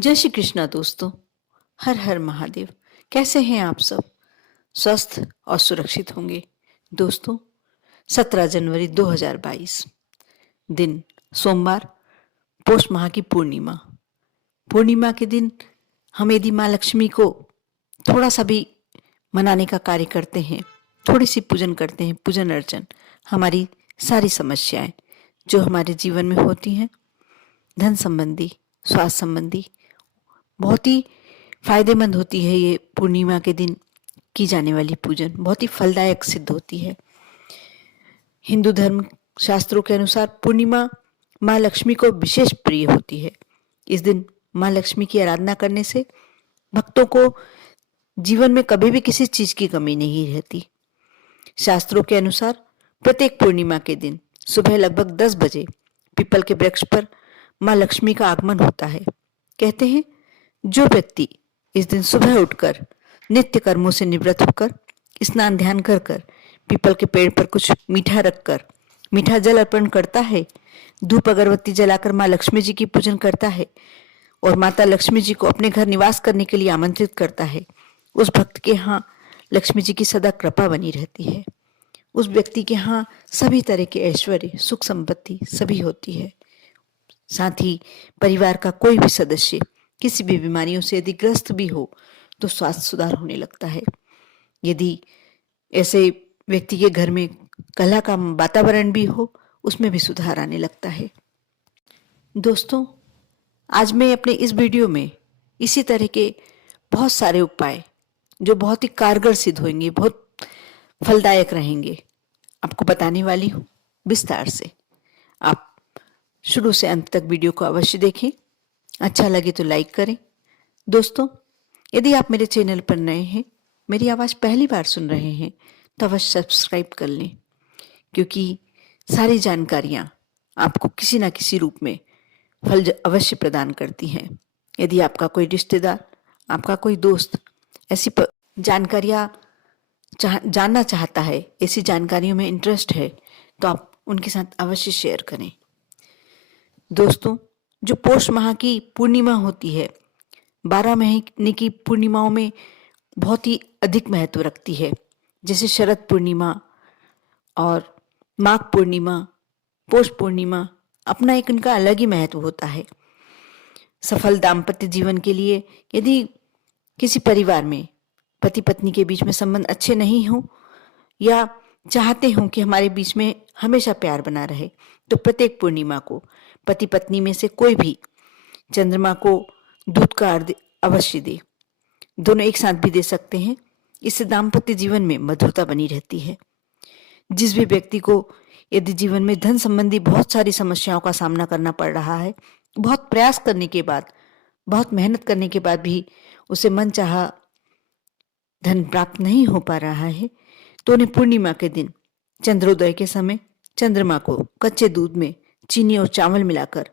जय श्री कृष्णा दोस्तों। हर हर महादेव। कैसे हैं आप सब? स्वस्थ और सुरक्षित होंगे। दोस्तों, 17 जनवरी 2022 दिन सोमवार, पौष माह की पूर्णिमा। पूर्णिमा के दिन हम यदि माँ लक्ष्मी को थोड़ा सा भी मनाने का कार्य करते हैं, थोड़ी सी पूजन करते हैं, पूजन अर्चन, हमारी सारी समस्याएं जो हमारे जीवन में होती हैं, धन संबंधी, स्वास्थ्य संबंधी, बहुत ही फायदेमंद होती है। ये पूर्णिमा के दिन की जाने वाली पूजन बहुत ही फलदायक सिद्ध होती है। हिंदू धर्म शास्त्रों के अनुसार पूर्णिमा माँ लक्ष्मी को विशेष प्रिय होती है। इस दिन माँ लक्ष्मी की आराधना करने से भक्तों को जीवन में कभी भी किसी चीज की कमी नहीं रहती। शास्त्रों के अनुसार प्रत्येक पूर्णिमा के दिन सुबह लगभग 10 बजे पीपल के वृक्ष पर माँ लक्ष्मी का आगमन होता है। कहते हैं, जो व्यक्ति इस दिन सुबह उठकर नित्य कर्मों से निवृत्त होकर स्नान ध्यान कर कर पीपल के पेड़ पर कुछ मीठा रखकर मीठा जल अर्पण करता है, धूप अगरबत्ती जलाकर माँ लक्ष्मी जी की पूजन करता है और माता लक्ष्मी जी को अपने घर निवास करने के लिए आमंत्रित करता है, उस भक्त के यहाँ लक्ष्मी जी की सदा कृपा बनी रहती है। उस व्यक्ति के यहाँ सभी तरह के ऐश्वर्य, सुख संपत्ति सभी होती है। साथ ही परिवार का कोई भी सदस्य किसी भी बीमारियों से यदि ग्रस्त भी हो तो स्वास्थ्य सुधार होने लगता है। यदि ऐसे व्यक्ति के घर में कलह का वातावरण भी हो, उसमें भी सुधार आने लगता है। दोस्तों, आज मैं अपने इस वीडियो में इसी तरह के बहुत सारे उपाय जो बहुत ही कारगर सिद्ध होंगे, बहुत फलदायक रहेंगे, आपको बताने वाली हूँ विस्तार से। आप शुरू से अंत तक वीडियो को अवश्य देखें। अच्छा लगे तो लाइक करें। दोस्तों, यदि आप मेरे चैनल पर नए हैं, मेरी आवाज़ पहली बार सुन रहे हैं, तो अवश्य सब्सक्राइब कर लें, क्योंकि सारी जानकारियाँ आपको किसी न किसी रूप में फल अवश्य प्रदान करती हैं। यदि आपका कोई रिश्तेदार, आपका कोई दोस्त ऐसी जानकारियाँ जानना चाहता है, ऐसी जानकारियों में इंटरेस्ट है, तो आप उनके साथ अवश्य शेयर करें। दोस्तों, जो पौष माह की पूर्णिमा होती है, 12 महीने की पूर्णिमाओं में बहुत ही अधिक महत्व रखती है। जैसे शरद पूर्णिमा और माघ पूर्णिमा, पौष पूर्णिमा, अपना एक उनका अलग ही महत्व होता है। सफल दाम्पत्य जीवन के लिए यदि किसी परिवार में पति पत्नी के बीच में संबंध अच्छे नहीं हो या चाहते हो कि हमारे बीच में हमेशा प्यार बना रहे, तो प्रत्येक पूर्णिमा को पति पत्नी में से कोई भी चंद्रमा को दूध का अर्घ्य अवश्य दे। दोनों एक साथ भी दे सकते हैं। इससे दाम्पत्य जीवन में मधुरता बनी रहती है। जिस भी व्यक्ति को यदि जीवन में धन संबंधी बहुत सारी समस्याओं का सामना करना पड़ रहा है, बहुत प्रयास करने के बाद, बहुत मेहनत करने के बाद भी उसे मनचाहा धन प्राप्त नहीं हो पा रहा है, तो उन्हें पूर्णिमा के दिन चंद्रोदय के समय चंद्रमा को कच्चे दूध में चीनी और चावल मिलाकर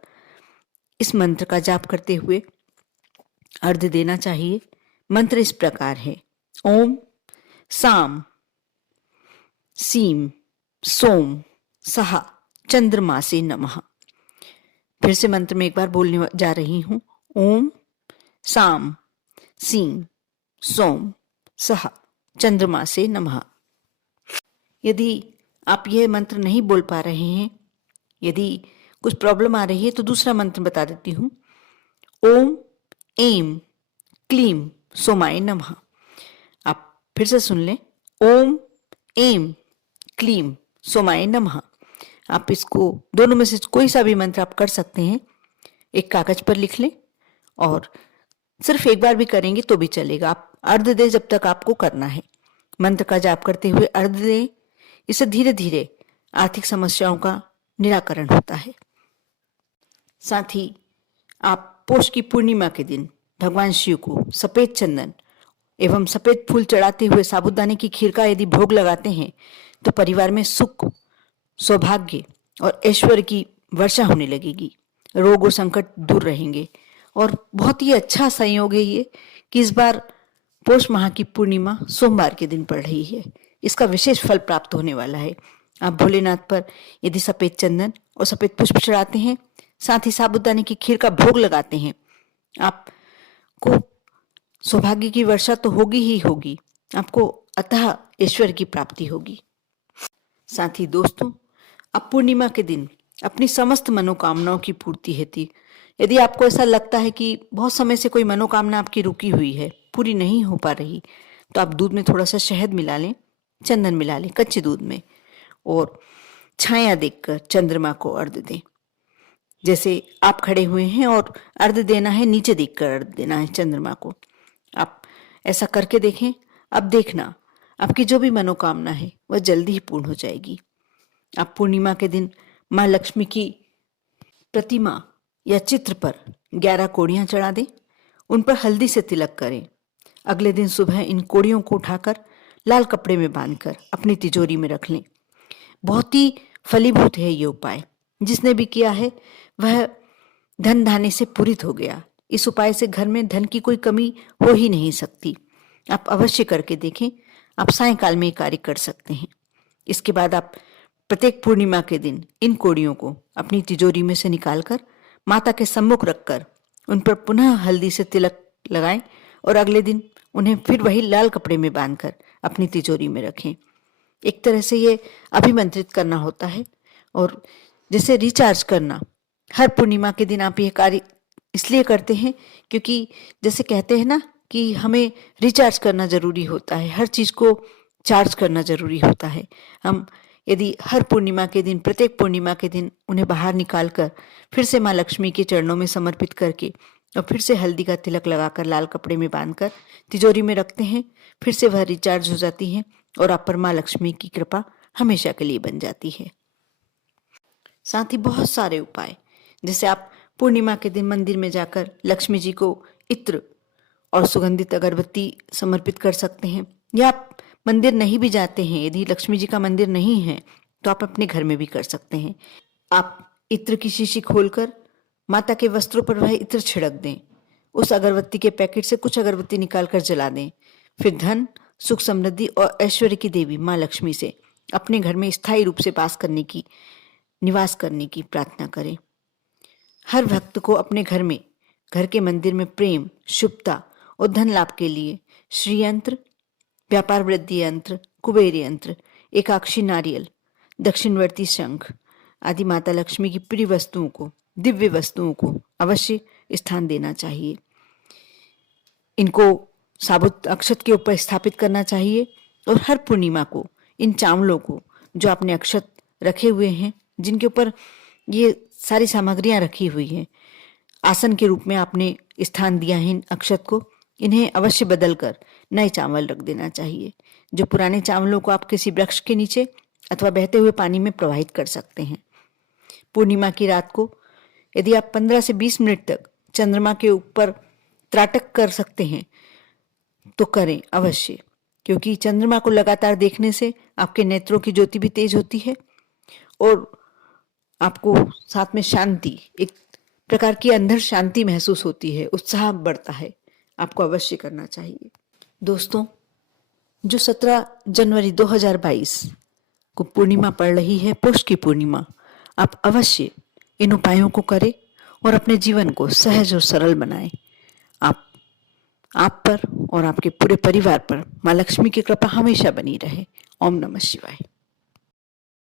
इस मंत्र का जाप करते हुए अर्घ्य देना चाहिए। मंत्र इस प्रकार है: ओम साम सीम सोम सहा चंद्रमासे नमः। फिर से मंत्र में एक बार बोलने जा रही हूं। ओम साम सीम सोम सहा चंद्रमासे नमः। यदि आप यह मंत्र नहीं बोल पा रहे हैं, यदि कुछ प्रॉब्लम आ रही है, तो दूसरा मंत्र बता देती हूँ। ओम एम क्लीम सोमाय नमः। आप फिर से सुन लें। ओम एम क्लीम सोमाय नमः। आप इसको दोनों में से कोई सा भी मंत्र आप कर सकते हैं। एक कागज पर लिख लें और सिर्फ एक बार भी करेंगे तो भी चलेगा। आप अर्घ्य दें जब तक आपको करना है। मंत्र का जाप करते हुए अर्घ्य दें। इससे धीरे धीरे आर्थिक समस्याओं का निराकरण होता है। साथ ही आप पौष की पूर्णिमा के दिन भगवान शिव को सफेद चंदन एवं सफेद फूल चढ़ाते हुए साबूदाने की खीर का यदि भोग लगाते हैं, तो परिवार में सुख, सौभाग्य और ऐश्वर्य की वर्षा होने लगेगी। रोग और संकट दूर रहेंगे। और बहुत ही अच्छा संयोग है ये कि इस बार पौष माह की पूर्णिमा सोमवार के दिन पड़ रही है। इसका विशेष फल प्राप्त होने वाला है। आप भोलेनाथ पर यदि सफेद चंदन और सफेद पुष्प चढ़ाते हैं, साथ ही साबूदाने की खीर का भोग लगाते हैं, आप आपको सौभाग्य की वर्षा तो होगी ही होगी, आपको अतः ईश्वर की प्राप्ति होगी। साथ ही दोस्तों, अब पूर्णिमा के दिन अपनी समस्त मनोकामनाओं की पूर्ति हेतु यदि आपको ऐसा लगता है कि बहुत समय से कोई मनोकामना आपकी रुकी हुई है, पूरी नहीं हो पा रही, तो आप दूध में थोड़ा सा शहद मिला लें, चंदन मिला लें कच्चे दूध में, और छाया देखकर चंद्रमा को अर्घ्य दें। जैसे आप खड़े हुए हैं और अर्घ्य देना है, नीचे देखकर अर्घ्य देना है चंद्रमा को। आप ऐसा करके देखें। अब देखना, आपकी जो भी मनोकामना है वह जल्दी ही पूर्ण हो जाएगी। आप पूर्णिमा के दिन माँ लक्ष्मी की प्रतिमा या चित्र पर 11 कोड़ियां चढ़ा दें, उन पर हल्दी से तिलक करें। अगले दिन सुबह इन कोड़ियों को उठाकर लाल कपड़े में बांधकर अपनी तिजोरी में रख लें। बहुत ही फलीभूत है ये उपाय, जिसने भी किया है वह धन धान्य से पूरित हो गया। इस उपाय से घर में धन की कोई कमी हो ही नहीं सकती। आप अवश्य करके देखें। आप सायंकाल में ये कार्य कर सकते हैं। इसके बाद आप प्रत्येक पूर्णिमा के दिन इन कोड़ियों को अपनी तिजोरी में से निकालकर माता के सम्मुख रखकर उन पर पुनः हल्दी से तिलक लगाएं और अगले दिन उन्हें फिर वही लाल कपड़े में बांधकर अपनी तिजोरी में रखें। एक तरह से ये अभिमंत्रित करना होता है, और जैसे रिचार्ज करना। हर पूर्णिमा के दिन आप यह कार्य इसलिए करते हैं क्योंकि जैसे कहते हैं ना कि हमें रिचार्ज करना जरूरी होता है, हर चीज को चार्ज करना जरूरी होता है। हम यदि हर पूर्णिमा के दिन, प्रत्येक पूर्णिमा के दिन उन्हें बाहर निकाल कर फिर से माँ लक्ष्मी के चरणों में समर्पित करके और फिर से हल्दी का तिलक लगाकर लाल कपड़े में बांधकर तिजोरी में रखते हैं, फिर से वह रिचार्ज हो जाती है और आप पर माँ लक्ष्मी की कृपा हमेशा के लिए बन जाती है। साथ ही बहुत सारे उपाय, जैसे आप पूर्णिमा के दिन मंदिर में जाकर लक्ष्मी जी को इत्र और सुगंधित अगरबत्ती समर्पित कर सकते हैं, या आप मंदिर नहीं भी जाते हैं, यदि लक्ष्मी जी का मंदिर नहीं है तो आप अपने घर में भी कर सकते हैं। आप इत्र की शीशी खोलकर माता के वस्त्रों पर वह इत्र छिड़क दें। उस अगरबत्ती के पैकेट से कुछ अगरबत्ती निकालकर जला दें। फिर धन, सुख, समृद्धि और ऐश्वर्य की देवी माँ लक्ष्मी से अपने घर में स्थायी रूप से निवास करने की प्रार्थना करें। हर भक्त को अपने घर के मंदिर में प्रेम, शुभता और धन लाभ के लिए श्री यंत्र, व्यापार वृद्धि यंत्र, कुबेर यंत्र, एकाक्षी नारियल, दक्षिणवर्ती शंख आदि माता लक्ष्मी की प्रिय वस्तुओं को, दिव्य वस्तुओं को अवश्य स्थान देना चाहिए। इनको साबुत अक्षत के ऊपर स्थापित करना चाहिए और हर पूर्णिमा को इन चावलों को, जो आपने अक्षत रखे हुए हैं, जिनके ऊपर ये सारी सामग्रियां रखी हुई हैं, आसन के रूप में आपने स्थान दिया है इन अक्षत को, इन्हें अवश्य बदलकर नए चावल रख देना चाहिए। जो पुराने चावलों को आप किसी वृक्ष के नीचे अथवा बहते हुए पानी में प्रवाहित कर सकते हैं। पूर्णिमा की रात को यदि आप 15 से 20 मिनट तक चंद्रमा के ऊपर त्राटक कर सकते हैं तो करें अवश्य, क्योंकि चंद्रमा को लगातार देखने से आपके नेत्रों की ज्योति भी तेज होती है और आपको साथ में शांति, एक प्रकार की अंदर शांति महसूस होती है, उत्साह बढ़ता है। आपको अवश्य करना चाहिए। दोस्तों, जो 17 जनवरी 2022 को पूर्णिमा पड़ रही है, पुष की पूर्णिमा, आप अवश्य इन उपायों को करें और अपने जीवन को सहज और सरल बनाएं। आप पर और आपके पूरे परिवार पर माँ लक्ष्मी की कृपा हमेशा बनी रहे। ओम नमः शिवाय।